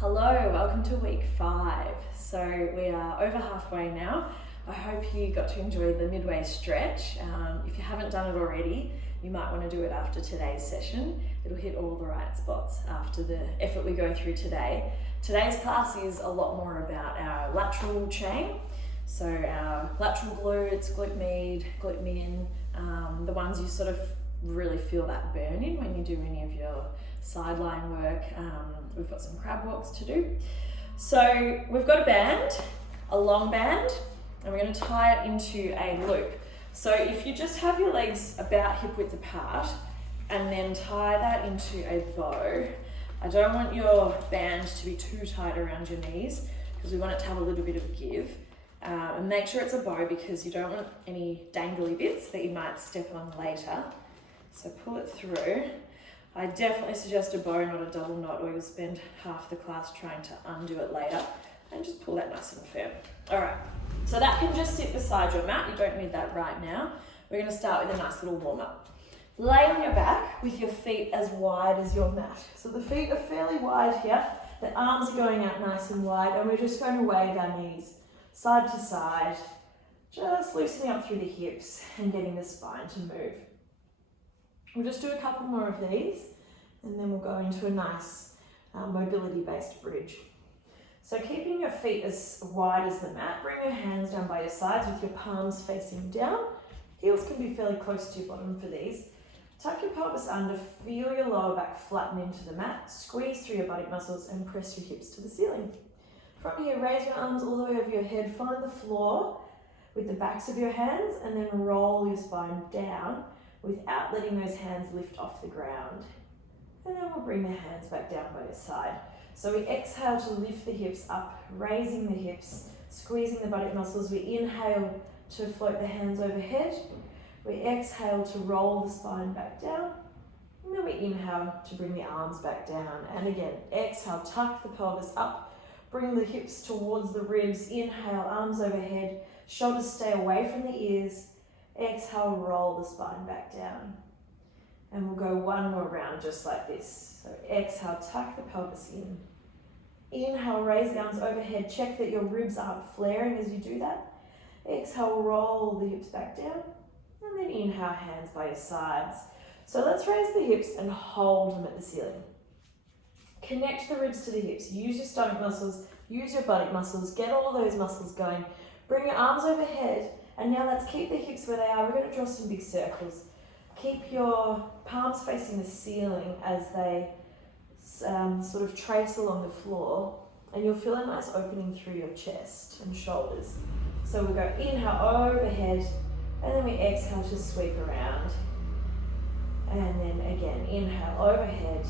Hello, welcome to week 5. So we are over halfway now. I hope you got to enjoy the midway stretch. If you haven't done it already, you might want to do it after today's session. It'll hit all the right spots after the effort we go through today. Today's class is a lot more about our lateral chain. So our lateral glutes, glute med, glute min, the ones you sort of really feel that burn in when you do any of your sideline work. We've got some crab walks to do. So we've got a band, a long band, and we're going to tie it into a loop. So if you just have your legs about hip width apart and then tie that into a bow, I don't want your band to be too tight around your knees because we want it to have a little bit of give. And make sure it's a bow because you don't want any dangly bits that you might step on later. So pull it through. I definitely suggest a bow, not a double knot, or you'll spend half the class trying to undo it later. And just pull that nice and firm. All right, so that can just sit beside your mat. You don't need that right now. We're going to start with a nice little warm up. Lay on your back with your feet as wide as your mat. So the feet are fairly wide here. The arms are going out nice and wide, and we're just going to wave our knees side to side, just loosening up through the hips and getting the spine to move. We'll just do a couple more of these and then we'll go into a nice mobility-based bridge. So keeping your feet as wide as the mat, bring your hands down by your sides with your palms facing down. Heels can be fairly close to your bottom for these. Tuck your pelvis under, feel your lower back flatten into the mat, squeeze through your buttock muscles and press your hips to the ceiling. From here, raise your arms all the way over your head, find the floor with the backs of your hands and then roll your spine down without letting those hands lift off the ground. And then we'll bring the hands back down by your side. So we exhale to lift the hips up, raising the hips, squeezing the buttock muscles. We inhale to float the hands overhead. We exhale to roll the spine back down. And then we inhale to bring the arms back down. And again, exhale, tuck the pelvis up, bring the hips towards the ribs. Inhale, arms overhead, shoulders stay away from the ears. Exhale, roll the spine back down. And we'll go one more round just like this. So exhale, tuck the pelvis in. Inhale, raise the arms overhead. Check that your ribs aren't flaring as you do that. Exhale, roll the hips back down. And then inhale, hands by your sides. So let's raise the hips and hold them at the ceiling. Connect the ribs to the hips. Use your stomach muscles, use your buttock muscles. Get all those muscles going. Bring your arms overhead. And now let's keep the hips where they are. We're going to draw some big circles. Keep your palms facing the ceiling as they sort of trace along the floor. And you'll feel a nice opening through your chest and shoulders. So we'll go inhale overhead, and then we exhale to sweep around. And then again, inhale overhead,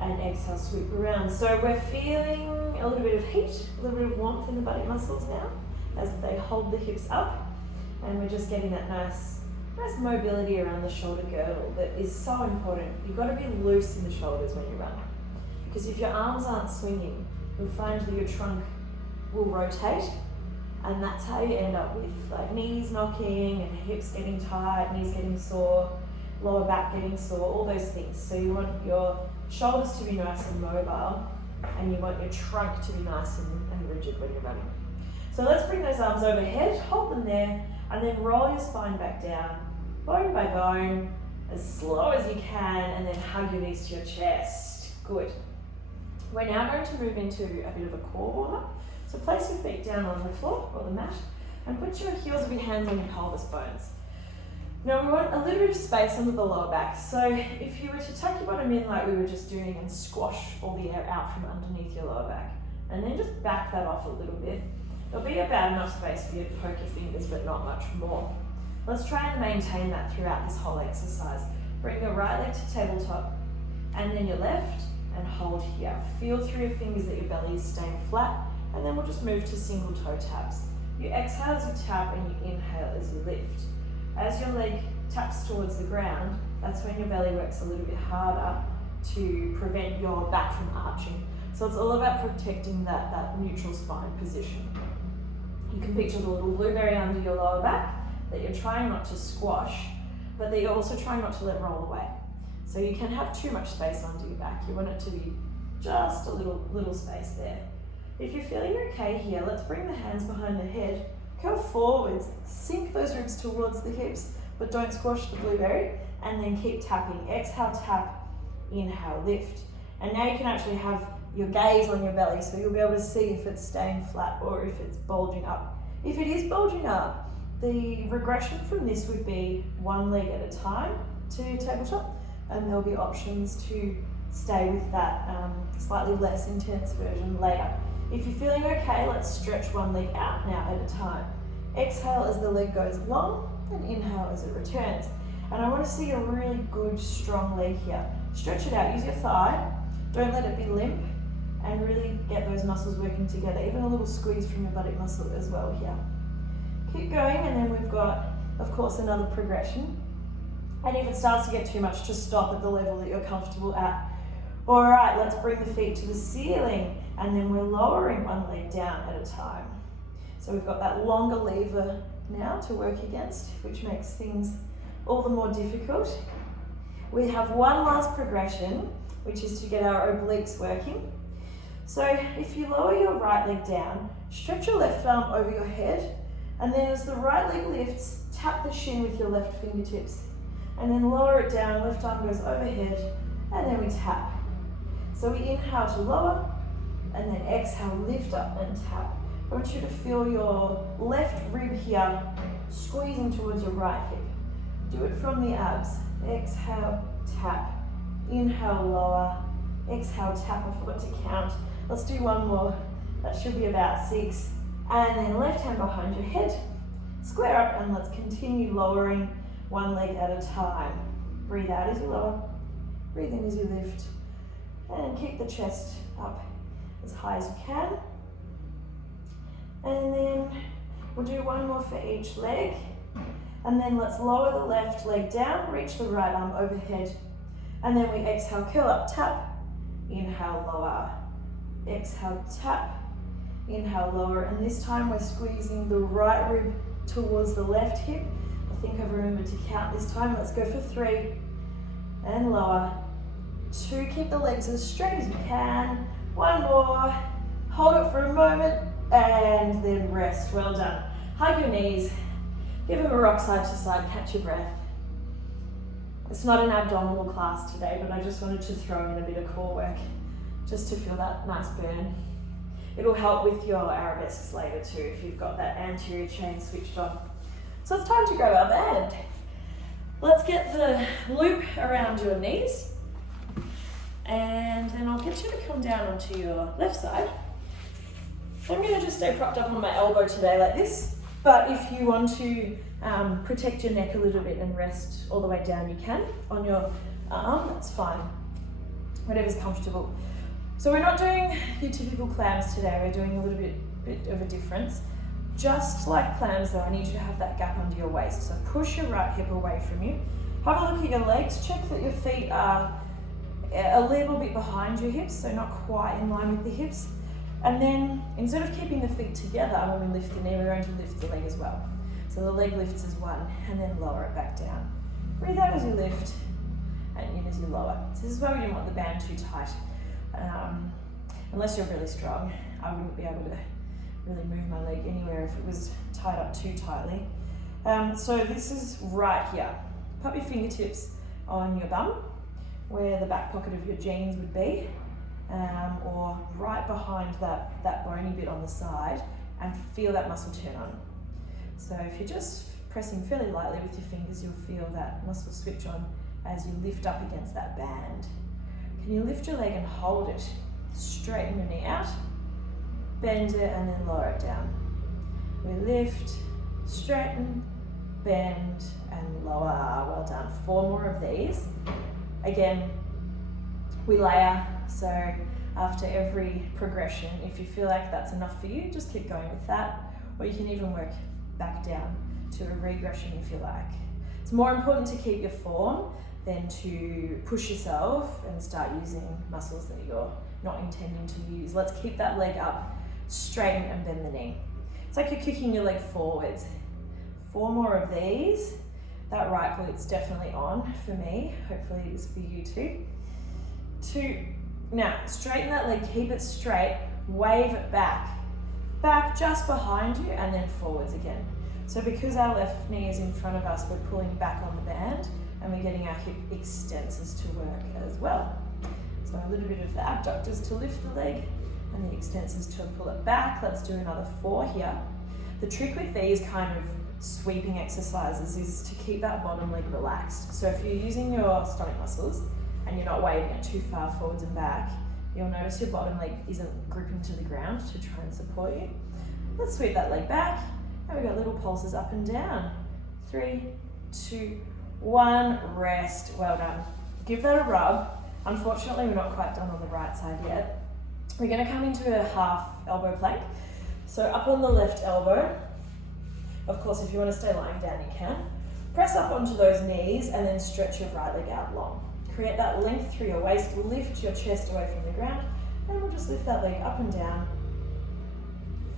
and exhale, sweep around. So we're feeling a little bit of heat, a little bit of warmth in the buttock muscles now as they hold the hips up. And we're just getting that nice mobility around the shoulder girdle that is so important. You've got to be loose in the shoulders when you run. Because if your arms aren't swinging, you'll find that your trunk will rotate. And that's how you end up with like knees knocking and hips getting tight, knees getting sore, lower back getting sore, all those things. So you want your shoulders to be nice and mobile, and you want your trunk to be nice and rigid when you're running. So let's bring those arms overhead, hold them there, and then roll your spine back down, bone by bone, as slow as you can, and then hug your knees to your chest. Good. We're now going to move into a bit of a core warm-up. So place your feet down on the floor or the mat, and put your heels of your hands on your pelvis bones. Now we want a little bit of space under the lower back. So if you were to tuck your bottom in like we were just doing and squash all the air out from underneath your lower back, and then just back that off a little bit, there'll be about enough space for you to poke your fingers, but not much more. Let's try and maintain that throughout this whole exercise. Bring your right leg to tabletop, and then your left, and hold here. Feel through your fingers that your belly is staying flat, and then we'll just move to single toe taps. You exhale as you tap, and you inhale as you lift. As your leg taps towards the ground, that's when your belly works a little bit harder to prevent your back from arching. So it's all about protecting that neutral spine position. You can picture the little blueberry under your lower back that you're trying not to squash, but that you're also trying not to let roll away. So you can have too much space under your back. You want it to be just a little space there. If you're feeling okay here, let's bring the hands behind the head, go forwards, sink those ribs towards the hips, but don't squash the blueberry, and then keep tapping. Exhale, tap, inhale, lift. And now you can actually have your gaze on your belly, so you'll be able to see if it's staying flat or if it's bulging up. If it is bulging up, the regression from this would be one leg at a time to tabletop, and there'll be options to stay with that slightly less intense version later. If you're feeling okay, let's stretch one leg out now at a time. Exhale as the leg goes long, and inhale as it returns. And I want to see a really good, strong leg here. Stretch it out, use your thigh, don't let it be limp, and really get those muscles working together. Even a little squeeze from your buttock muscle as well here. Keep going, and then we've got, of course, another progression. And if it starts to get too much, just stop at the level that you're comfortable at. All right, let's bring the feet to the ceiling, and then we're lowering one leg down at a time. So we've got that longer lever now to work against, which makes things all the more difficult. We have one last progression, which is to get our obliques working. So if you lower your right leg down, stretch your left arm over your head, and then as the right leg lifts, tap the shin with your left fingertips, and then lower it down, left arm goes overhead, and then we tap. So we inhale to lower, and then exhale, lift up and tap. I want you to feel your left rib here squeezing towards your right hip. Do it from the abs. Exhale, tap. Inhale, lower. Exhale, tap. I forgot to count. Let's do one more. That should be about 6. And then left hand behind your head. Square up, and let's continue lowering one leg at a time. Breathe out as you lower. Breathe in as you lift. And keep the chest up as high as you can. And then we'll do one more for each leg. And then let's lower the left leg down, reach the right arm overhead. And then we exhale, curl up, tap. Inhale, lower. Exhale, tap. Inhale, lower. And this time we're squeezing the right rib towards the left hip. I think I've remembered to count this time. Let's go for 3. And lower. 2, keep the legs as straight as you can. 1 more. Hold it for a moment. And then rest. Well done. Hug your knees. Give them a rock side to side. Catch your breath. It's not an abdominal class today, but I just wanted to throw in a bit of core work just to feel that nice burn. It'll help with your arabesques later too if you've got that anterior chain switched on. So it's time to grab our band. Let's get the loop around your knees, and then I'll get you to come down onto your left side. I'm going to just stay propped up on my elbow today like this, but if you want to protect your neck a little bit and rest all the way down, you can on your arm, that's fine, whatever's comfortable. So we're not doing your typical clams today, we're doing a little bit of a difference. Just like clams though, I need you to have that gap under your waist, so push your right hip away from you. Have a look at your legs, check that your feet are a little bit behind your hips, so not quite in line with the hips. And then, instead of keeping the feet together when we lift the knee, we're going to lift the leg as well. So the leg lifts as one, and then lower it back down. Breathe out as you lift, and in as you lower. So this is why we didn't want the band too tight. Unless you're really strong, I wouldn't be able to really move my leg anywhere if it was tied up too tightly. So this is right here. Pop your fingertips on your bum, where the back pocket of your jeans would be. Or right behind that bony bit on the side, and feel that muscle turn on. So if you're just pressing fairly lightly with your fingers, you'll feel that muscle switch on as you lift up against that band. Can you lift your leg and hold it? Straighten your knee out, bend it, and then lower it down. We lift, straighten, bend, and lower. Well done. 4 more of these. Again, we layer. So after every progression, if you feel like that's enough for you, just keep going with that. Or you can even work back down to a regression if you like. It's more important to keep your form than to push yourself and start using muscles that you're not intending to use. Let's keep that leg up, straighten and bend the knee. It's like you're kicking your leg forwards. 4 more of these. That right glute's definitely on for me. Hopefully it is for you too. 2, Now, straighten that leg, keep it straight, wave it back. Back just behind you and then forwards again. So because our left knee is in front of us, we're pulling back on the band and we're getting our hip extensors to work as well. So a little bit of the abductors to lift the leg and the extensors to pull it back. Let's do another 4 here. The trick with these kind of sweeping exercises is to keep that bottom leg relaxed. So if you're using your stomach muscles and you're not waving it too far forwards and back, you'll notice your bottom leg isn't gripping to the ground to try and support you. Let's sweep that leg back, and we've got little pulses up and down. 3, 2, 1, rest. Well done. Give that a rub. Unfortunately, we're not quite done on the right side yet. We're going to come into a half elbow plank. So up on the left elbow, of course, if you want to stay lying down, you can. Press up onto those knees and then stretch your right leg out long. Create that length through your waist, lift your chest away from the ground, and we'll just lift that leg up and down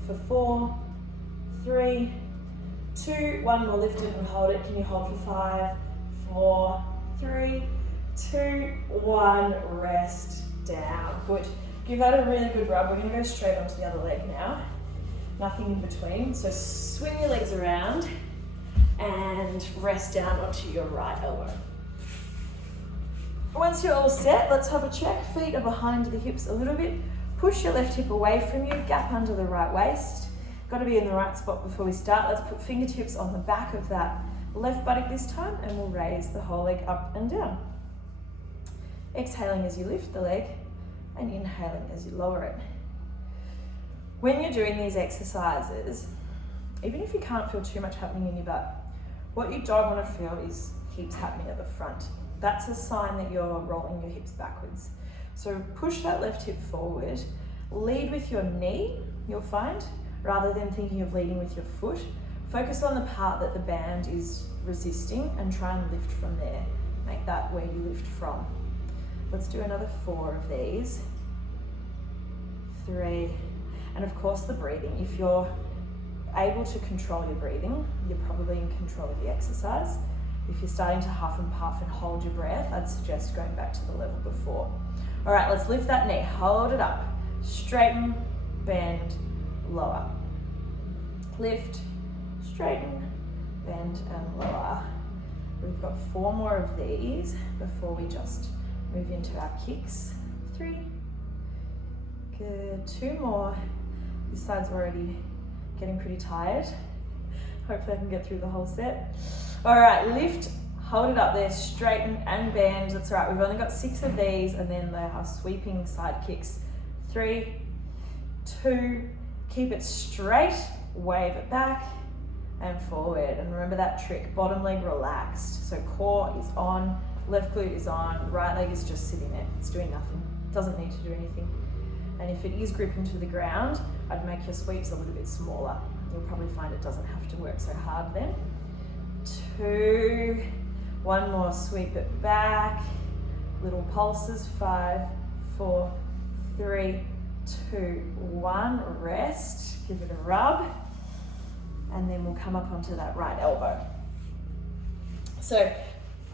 for 4, 3, 2, 1 more, lift it and hold it. Can you hold for 5, 4, 3, 2, 1, rest down. Good. Give that a really good rub. We're going to go straight onto the other leg now. Nothing in between. So swing your legs around and rest down onto your right elbow. Once you're all set, let's have a check. Feet are behind the hips a little bit. Push your left hip away from you, gap under the right waist. Got to be in the right spot before we start. Let's put fingertips on the back of that left buttock this time, and we'll raise the whole leg up and down. Exhaling as you lift the leg and inhaling as you lower it. When you're doing these exercises, even if you can't feel too much happening in your butt, what you don't want to feel is hips happening at the front. That's a sign that you're rolling your hips backwards. So push that left hip forward, lead with your knee, you'll find, rather than thinking of leading with your foot. Focus on the part that the band is resisting and try and lift from there. Make that where you lift from. Let's do another 4 of these. 3, and of course the breathing. If you're able to control your breathing, you're probably in control of the exercise. If you're starting to huff and puff and hold your breath, I'd suggest going back to the level before. All right, let's lift that knee, hold it up, straighten, bend, lower. Lift, straighten, bend and lower. We've got 4 more of these before we just move into our kicks. 3, good, 2 more. This side's already getting pretty tired. Hopefully I can get through the whole set. All right, lift, hold it up there, straighten and bend. That's all right, we've only got 6 of these, and then they are sweeping side kicks. 3, 2, keep it straight, wave it back and forward. And remember that trick, bottom leg relaxed. So core is on, left glute is on, right leg is just sitting there. It's doing nothing, doesn't need to do anything. And if it is gripping to the ground, I'd make your sweeps a little bit smaller. You'll probably find it doesn't have to work so hard then. 2, 1 more, sweep it back, little pulses. 5, 4, 3, 2, 1, rest, give it a rub, and then we'll come up onto that right elbow. So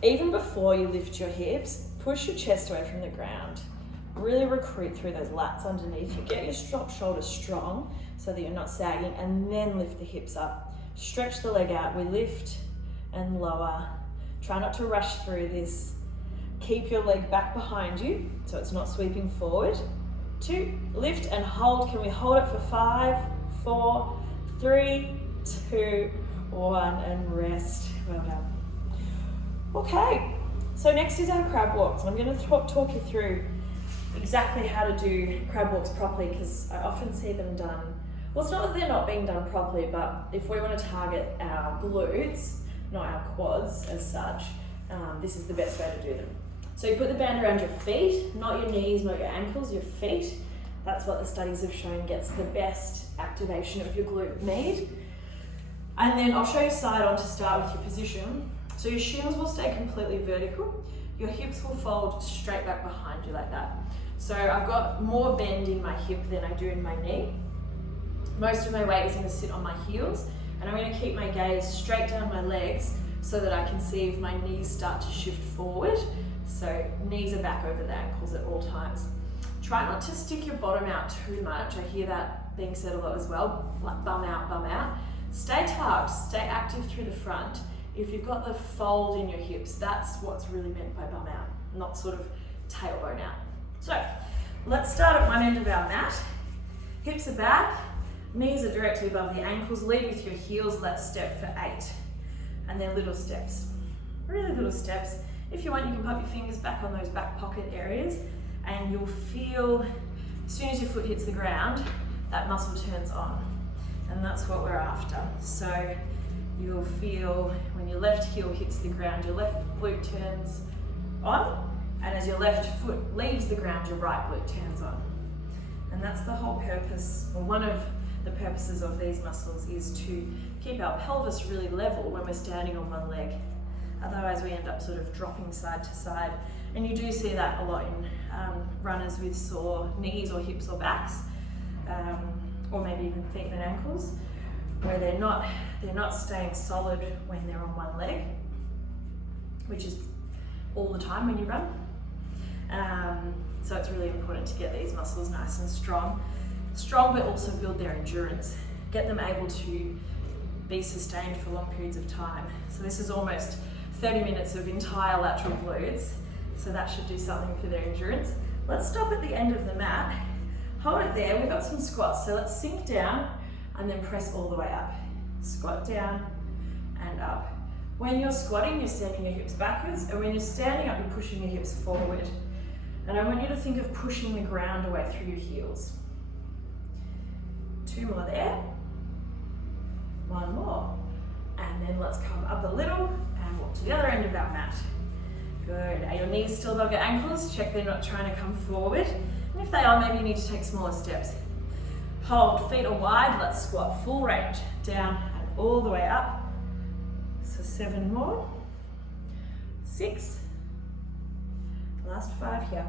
even before you lift your hips, push your chest away from the ground. Really recruit through those lats underneath you. Get your shoulders strong so that you're not sagging, and then lift the hips up. Stretch the leg out. We lift and lower. Try not to rush through this. Keep your leg back behind you so it's not sweeping forward. 2, lift and hold. Can we hold it for 5, 4, 3, 2, 1, and rest. Well done. Okay, so next is our crab walks. I'm going to talk you through exactly how to do crab walks properly, because I often see them done, well, it's not that they're not being done properly, but if we want to target our glutes, not our quads as such, this is the best way to do them. So you put the band around your feet, not your knees, not your ankles, your feet. That's what the studies have shown gets the best activation of your glute med. And then I'll show you side on to start with your position. So your shins will stay completely vertical. Your hips will fold straight back behind you like that. So I've got more bend in my hip than I do in my knee. Most of my weight is going to sit on my heels, and I'm going to keep my gaze straight down my legs so that I can see if my knees start to shift forward. So knees are back over the ankles at all times. Try not to stick your bottom out too much. I hear that being said a lot as well, like bum out, bum out. Stay tucked, stay active through the front. If you've got the fold in your hips, that's what's really meant by bum out, not sort of tailbone out. So let's start at one end of our mat. Hips are back, knees are directly above the ankles. Lead with your heels. Let's step for 8. And then little steps, really little steps. If you want, you can pop your fingers back on those back pocket areas, and you'll feel, as soon as your foot hits the ground, that muscle turns on. And that's what we're after. So you'll feel when your left heel hits the ground, your left glute turns on, and as your left foot leaves the ground, your right glute turns on. And that's the whole purpose, or one of the purposes of these muscles, is to keep our pelvis really level when we're standing on one leg. Otherwise we end up sort of dropping side to side. And you do see that a lot in runners with sore knees or hips or backs, or maybe even feet and ankles, where they're not staying solid when they're on one leg, which is all the time when you run. So it's really important to get these muscles nice and strong, but also build their endurance, get them able to be sustained for long periods of time. So this is almost 30 minutes of entire lateral glutes, so that should do something for their endurance. Let's stop at the end of the mat, hold it there. We've got some squats, so let's sink down and then press all the way up. Squat down and up. When you're squatting, you're sending your hips backwards, and when you're standing up, you're pushing your hips forward. And I want you to think of pushing the ground away through your heels. 2 more there. 1 more. And then let's come up a little and walk to the other end of our mat. Good. Are your knees still above your ankles? Check they're not trying to come forward. And if they are, maybe you need to take smaller steps. Hold, feet are wide. Let's squat full range. Down and all the way up. So 7 more. 6. Last 5 here.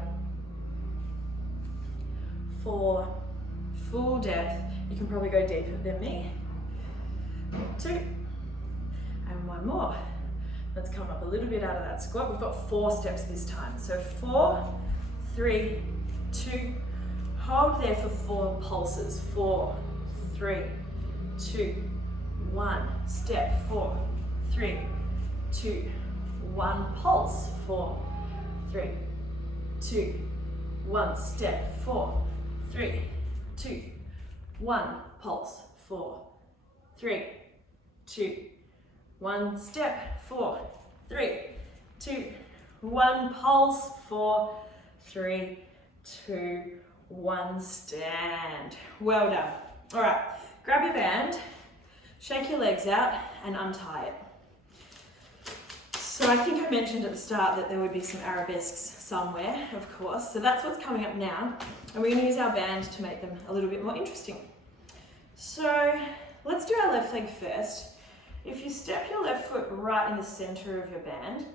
4. Full depth. You can probably go deeper than me. 2. And 1 more. Let's come up a little bit out of that squat. We've got 4 steps this time. So 4, 3, 2. Hold there for 4 pulses. 4, 3, 2, 1. Step. 4, 3, 2, 1. Pulse. 4, 3, 2, 1. Step. 4, 3, 2, 1. Pulse. 4, 3, 2, 1. Step. 4, 3, 2, 1. Pulse. 4, 3, 2, 1. Stand. Well done. All right, grab your band, shake your legs out and untie it. So I think I mentioned at the start that there would be some arabesques somewhere, of course. So that's what's coming up now. And we're going to use our band to make them a little bit more interesting. So let's do our left leg first. If you step your left foot right in the center of your band,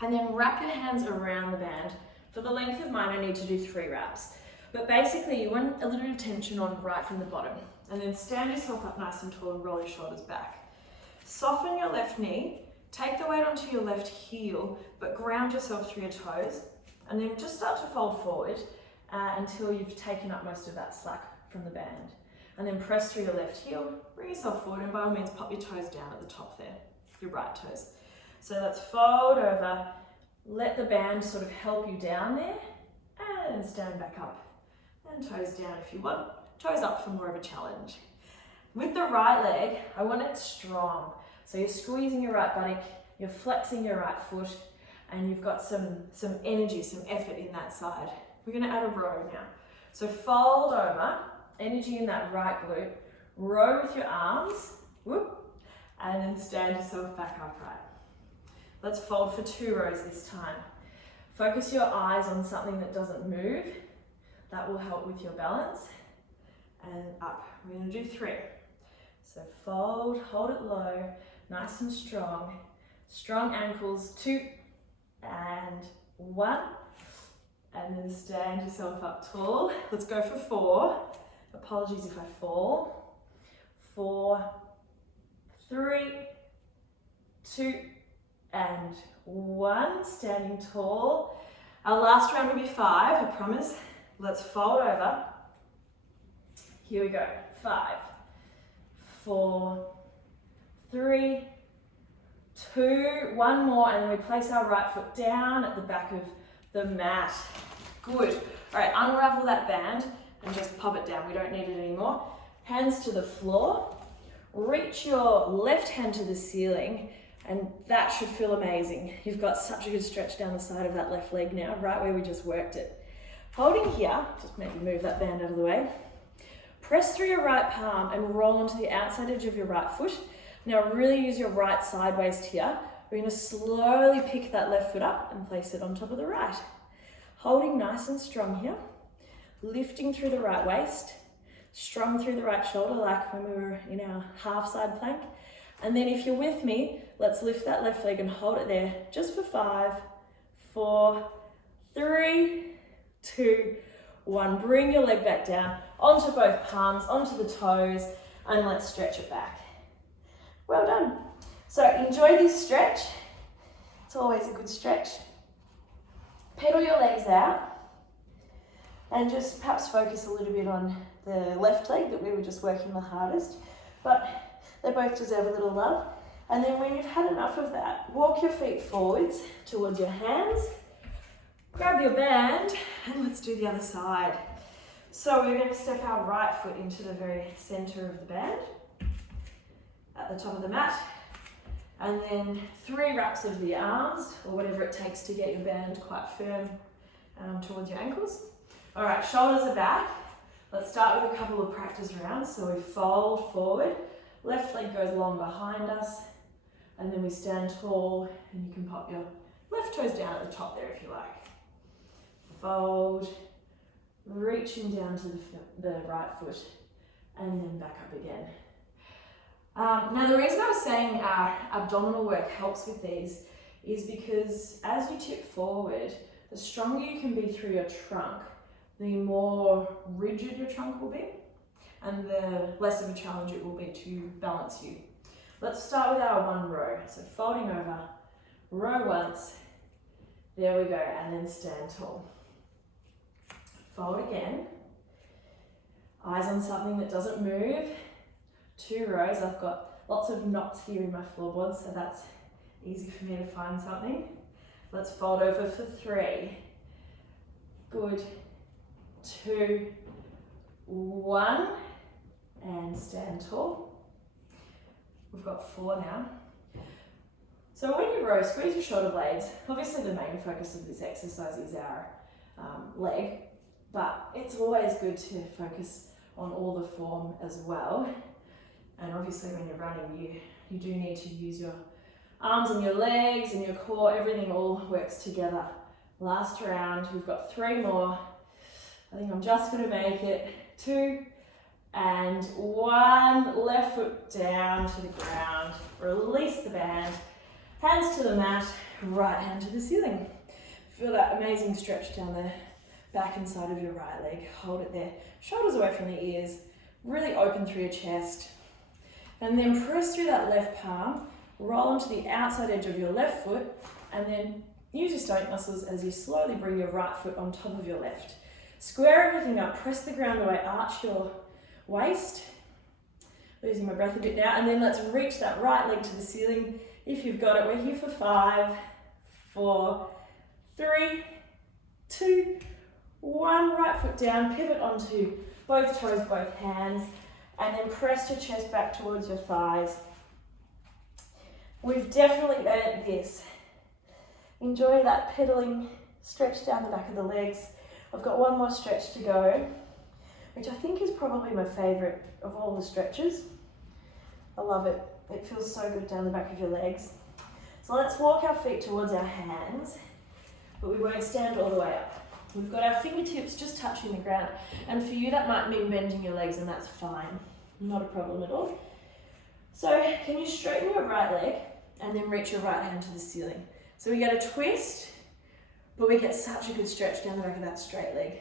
and then wrap your hands around the band. For the length of mine, I need to do 3 wraps. But basically, you want a little bit of tension on right from the bottom. And then stand yourself up nice and tall and roll your shoulders back. Soften your left knee. Take the weight onto your left heel, but ground yourself through your toes. And then just start to fold forward until you've taken up most of that slack from the band. And then press through your left heel, bring yourself forward, and by all means pop your toes down at the top there, your right toes. So let's fold over, let the band sort of help you down there, and stand back up. And toes down if you want, toes up for more of a challenge. With the right leg, I want it strong. So you're squeezing your right buttock, you're flexing your right foot, and you've got some energy, some effort in that side. We're gonna add a row now. So fold over, energy in that right glute, row with your arms, whoop, and then stand yourself back upright. Let's fold for 2 rows this time. Focus your eyes on something that doesn't move. That will help with your balance. And up. We're going to do 3. So fold, hold it low, nice and strong. Strong ankles, 2 and 1. And then stand yourself up tall. Let's go for 4. Apologies if I fall. 4, 3, 2, and 1. Standing tall. Our last round will be 5, I promise. Let's fold over. Here we go. 5, 4, 3, 2, one more, and then we place our right foot down at the back of the mat. Good. All right, unravel that band and just pop it down. We don't need it anymore. Hands to the floor. Reach your left hand to the ceiling, and that should feel amazing. You've got such a good stretch down the side of that left leg now, right where we just worked it. Holding here, just maybe move that band out of the way. Press through your right palm and roll onto the outside edge of your right foot. Now really use your right side waist here. We're going to slowly pick that left foot up and place it on top of the right. Holding nice and strong here. Lifting through the right waist. Strong through the right shoulder like when we were in our half side plank. And then if you're with me, let's lift that left leg and hold it there just for 5, 4, 3, 2, 1. Bring your leg back down onto both palms, onto the toes, and let's stretch it back. Well done. So enjoy this stretch. It's always a good stretch. Pedal your legs out and just perhaps focus a little bit on the left leg that we were just working the hardest, but they both deserve a little love. And then when you've had enough of that, walk your feet forwards towards your hands, grab your band, and let's do the other side. So we're going to step our right foot into the very center of the band at the top of the mat, and then 3 wraps of the arms, or whatever it takes to get your band quite firm towards your ankles. All right, shoulders are back. Let's start with a couple of practice rounds. So we fold forward, left leg goes long behind us, and then we stand tall, and you can pop your left toes down at the top there if you like. Fold, reaching down to the right foot, and then back up again. Now the reason I was saying our abdominal work helps with these is because as you tip forward, the stronger you can be through your trunk, the more rigid your trunk will be, and the less of a challenge it will be to balance you. Let's start with our 1 row. So folding over, row once, there we go, and then stand tall. Fold again, eyes on something that doesn't move. 2 rows, I've got lots of knots here in my floorboard, so that's easy for me to find something. Let's fold over for 3. Good. 2, 1, and stand tall. We've got 4 now. So when you row, squeeze your shoulder blades. Obviously the main focus of this exercise is our leg, but it's always good to focus on all the form as well. And obviously when you're running, you do need to use your arms and your legs and your core, everything all works together. Last round, we've got 3 more. I think I'm just gonna make it. 2 and 1, left foot down to the ground. Release the band, hands to the mat, right hand to the ceiling. Feel that amazing stretch down the back and side of your right leg. Hold it there. Shoulders away from the ears. Really open through your chest. And then press through that left palm, roll onto the outside edge of your left foot, and then use your stomach muscles as you slowly bring your right foot on top of your left. Square everything up, press the ground away, arch your waist. Losing my breath a bit now, and then let's reach that right leg to the ceiling. If you've got it, we're here for 5, 4, 3, 2, 1. Right foot down, pivot onto both toes, both hands, and then press your chest back towards your thighs. We've definitely earned this. Enjoy that pedaling stretch down the back of the legs. I've got 1 more stretch to go, which I think is probably my favourite of all the stretches. I love it. It feels so good down the back of your legs. So let's walk our feet towards our hands, but we won't stand all the way up. We've got our fingertips just touching the ground, and for you that might mean bending your legs, and that's fine. Not a problem at all. So can you straighten your right leg and then reach your right hand to the ceiling? So we get a twist, but we get such a good stretch down the back of that straight leg,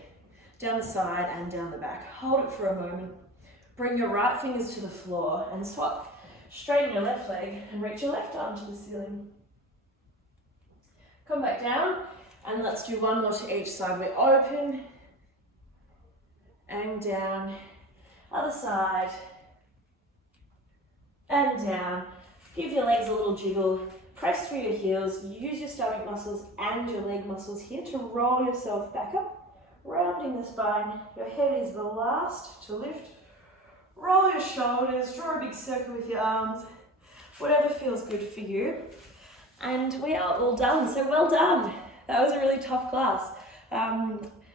down the side and down the back. Hold it for a moment. Bring your right fingers to the floor and swap. Straighten your left leg and reach your left arm to the ceiling. Come back down And let's do one more to each side. We're open and down, other side and down. Give your legs a little jiggle, press through your heels, use your stomach muscles and your leg muscles here to roll yourself back up, rounding the spine. Your head is the last to lift. Roll your shoulders, draw a big circle with your arms, whatever feels good for you. And we are all done, so well done. That was a really tough class.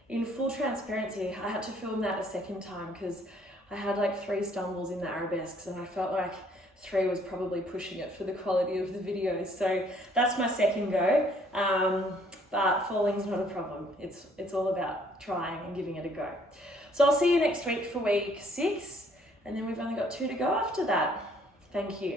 In full transparency, I had to film that a second time because I had like 3 stumbles in the Arabesques and I felt like 3 was probably pushing it for the quality of the videos. So that's my second go, but falling's not a problem. It's all about trying and giving it a go. So I'll see you next week for week 6, and then we've only got 2 to go after that. Thank you.